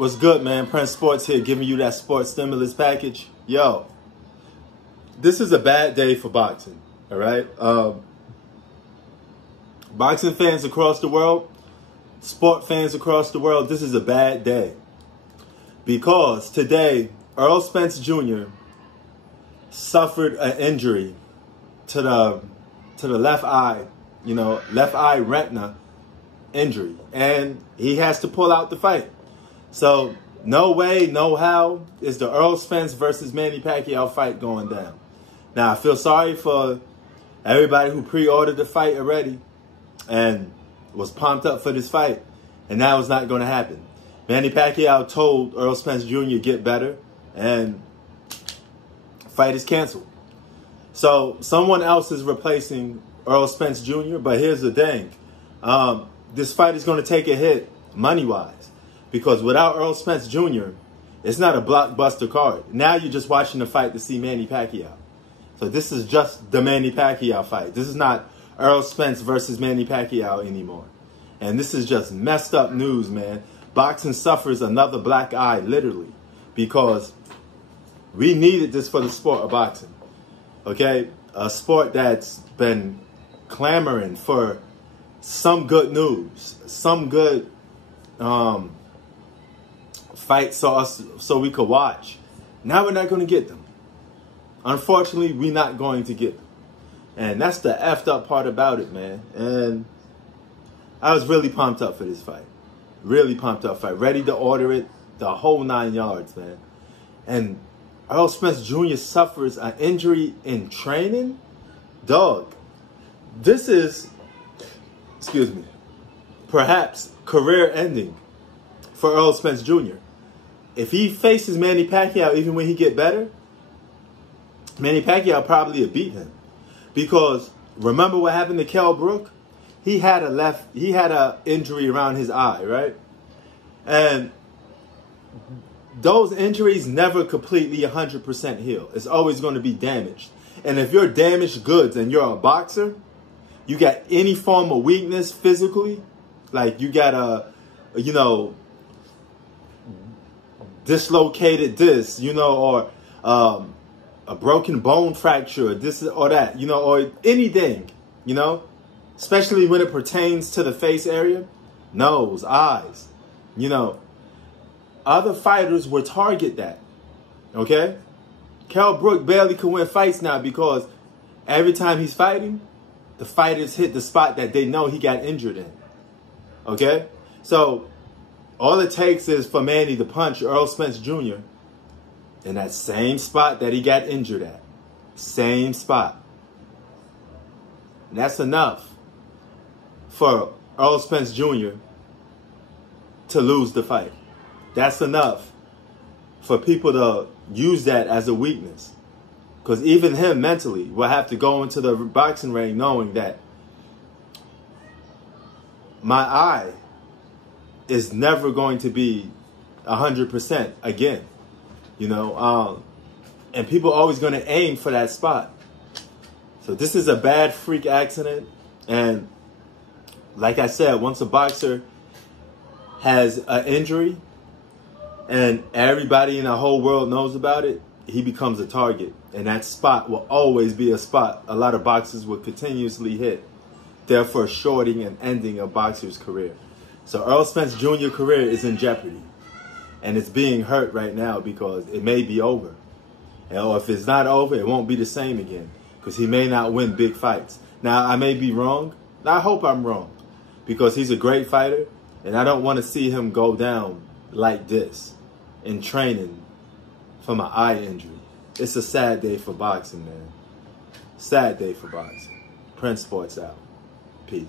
What's good, man? Prince Sports here, giving you that sports stimulus package. Yo, this is a bad day for boxing, all right? Boxing fans across the world, sport fans across the world, this is a bad day. Because today, Errol Spence Jr. suffered an injury to the left eye, left eye retina injury. And he has to pull out the fight. So, no way, no how is the Errol Spence versus Manny Pacquiao fight going down. Now, I feel sorry for everybody who pre-ordered the fight already and was pumped up for this fight. And now it's not going to happen. Manny Pacquiao told Errol Spence Jr. get better, and fight is canceled. So, someone else is replacing Errol Spence Jr., but here's the thing. This fight is going to take a hit money-wise. Because without Errol Spence Jr., it's not a blockbuster card. Now you're just watching the fight to see Manny Pacquiao. So this is just the Manny Pacquiao fight. This is not Errol Spence versus Manny Pacquiao anymore. And this is just messed up news, man. Boxing suffers another black eye, literally. Because we needed this for the sport of boxing. Okay? A sport that's been clamoring for some good news. Some good fight so we could watch. Now we're not going to get them. Unfortunately, we're not going to get them. And that's the effed up part about it, man. And I was really pumped up for this fight. Really pumped up fight. Ready to order it the whole 9 yards, man. And Errol Spence Jr. suffers an injury in training? Dog, this is, excuse me, perhaps career ending for Errol Spence Jr. If he faces Manny Pacquiao, even when he get better, Manny Pacquiao probably would beat him. Because remember what happened to Kell Brook? He had a injury around his eye, right? And those injuries never completely 100% heal. It's always going to be damaged. And if you're damaged goods and you're a boxer, you got any form of weakness physically, like you got dislocated this, or a broken bone fracture, this or that, or anything, especially when it pertains to the face area, nose, eyes, other fighters will target that, okay? Kell Brook barely can win fights now because every time he's fighting, the fighters hit the spot that they know he got injured in, okay? So all it takes is for Manny to punch Errol Spence Jr. in that same spot that he got injured at. Same spot. And that's enough for Errol Spence Jr. to lose the fight. That's enough for people to use that as a weakness. Because even him mentally will have to go into the boxing ring knowing that my eye is never going to be 100% again, and people are always going to aim for that spot. So this is a bad freak accident. And like I said, once a boxer has an injury and everybody in the whole world knows about it, he becomes a target. And that spot will always be a spot a lot of boxers will continuously hit, therefore shorting and ending a boxer's career. So Errol Spence Jr. career is in jeopardy. And it's being hurt right now because it may be over. Or if it's not over, it won't be the same again. Because he may not win big fights. Now, I may be wrong. I hope I'm wrong. Because he's a great fighter. And I don't want to see him go down like this in training from an eye injury. It's a sad day for boxing, man. Sad day for boxing. Prince Sports out. Peace.